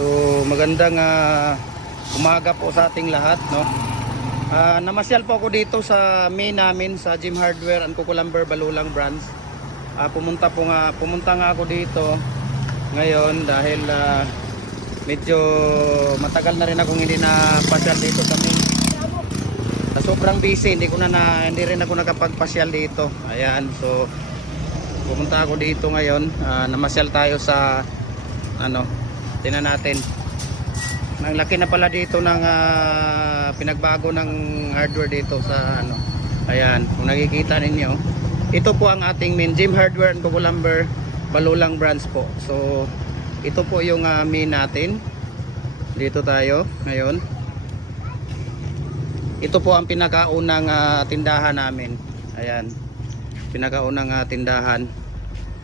So magandang umaga po sa ating lahat, no. Namasyal po ako dito sa main namin sa Gem Hardware and Cucumber Balulang branch. Pumunta nga ako dito ngayon dahil medyo matagal na rin akong hindi na pasyal dito sa main. Sobrang busy, hindi rin ako nakapagpasyal dito. Ayan, so pumunta ako dito ngayon. Namasyal tayo sa tingnan natin. Ang laki na pala dito ng pinagbago ng hardware dito sa ayan, kung nakikita ninyo, ito po ang ating main Gem Hardware and Cucumber Balulang branch po. So ito po yung main natin. Dito tayo ngayon. Ito po ang pinakaunang tindahan namin. Ayan, pinakaunang tindahan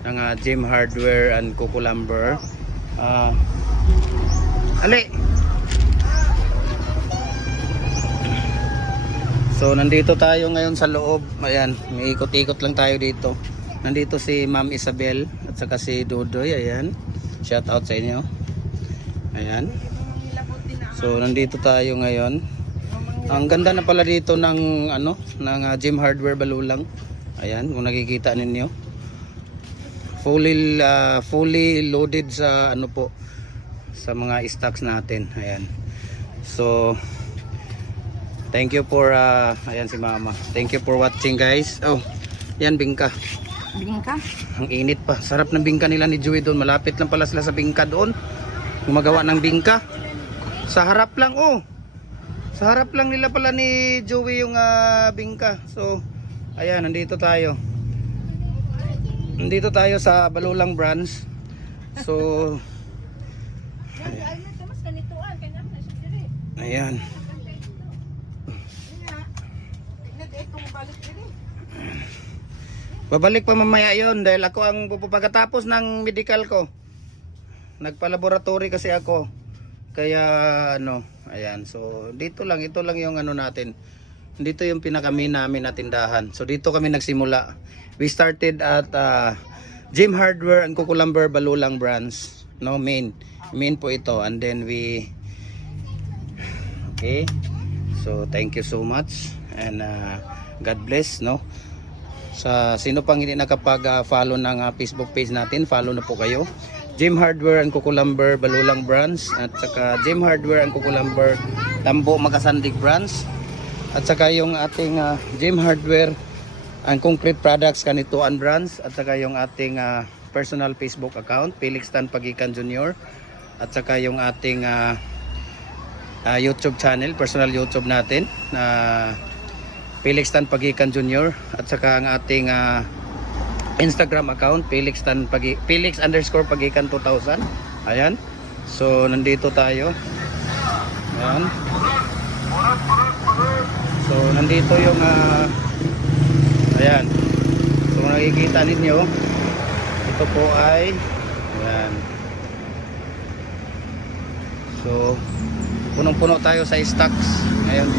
ng Gem Hardware and Cucumber. Ali. So nandito tayo ngayon sa loob. Ayan, may ikot-ikot lang tayo dito. Nandito si Ma'am Isabel at saka si Dudoy. Ayan, shout out sa inyo. Ayan. So nandito tayo ngayon. Ang ganda na pala dito ng Gem Hardware Balulang. Ayan, kung nakikita ninyo. Fully loaded sa sa mga stocks natin. Ayan. So thank you for ayan si Mama. Thank you for watching, guys. Oh, yan bingka. Bingka? Ang init pa. Sarap ng bingka nila ni Joey doon. Malapit lang pala sila sa bingka doon. Gumagawa ng bingka. Sa harap lang, oh. Sa harap lang nila pala ni Joey yung bingka. So, ayan, nandito tayo. Nandito tayo sa Balulang branch. So, ayan. Babalik pa mamaya yon dahil ako ang pagkatapos ng medical ko. Nagpa-laboratory kasi ako. Kaya ayan. So dito lang, ito lang yung natin. Dito yung pinaka-main namin na tindahan. So dito kami nagsimula. We started at Gem Hardware and Cucumber Balulang branch. Main po ito, and then okay. So thank you so much and God bless, Sa sino pang hindi nakapag-follow ng Facebook page natin, follow na po kayo. Gem Hardware and Cucumber Balulang branch at saka Gem Hardware and Cucumber Tambo Magasandig branch at saka yung ating Gem Hardware and Concrete Products Kanituan branch at saka yung ating personal Facebook account Felix Tan Pagikan Jr. at saka yung ating YouTube channel, personal YouTube natin Felix Tan Pagikan Jr. at saka ang ating Instagram account Felix_Pagikan 2000. Ayan. So nandito tayo. Ayan. So nandito yung ayan. So nakikita ninyo, ito po ay ayan. So punong-puno tayo sa stocks. Ayan.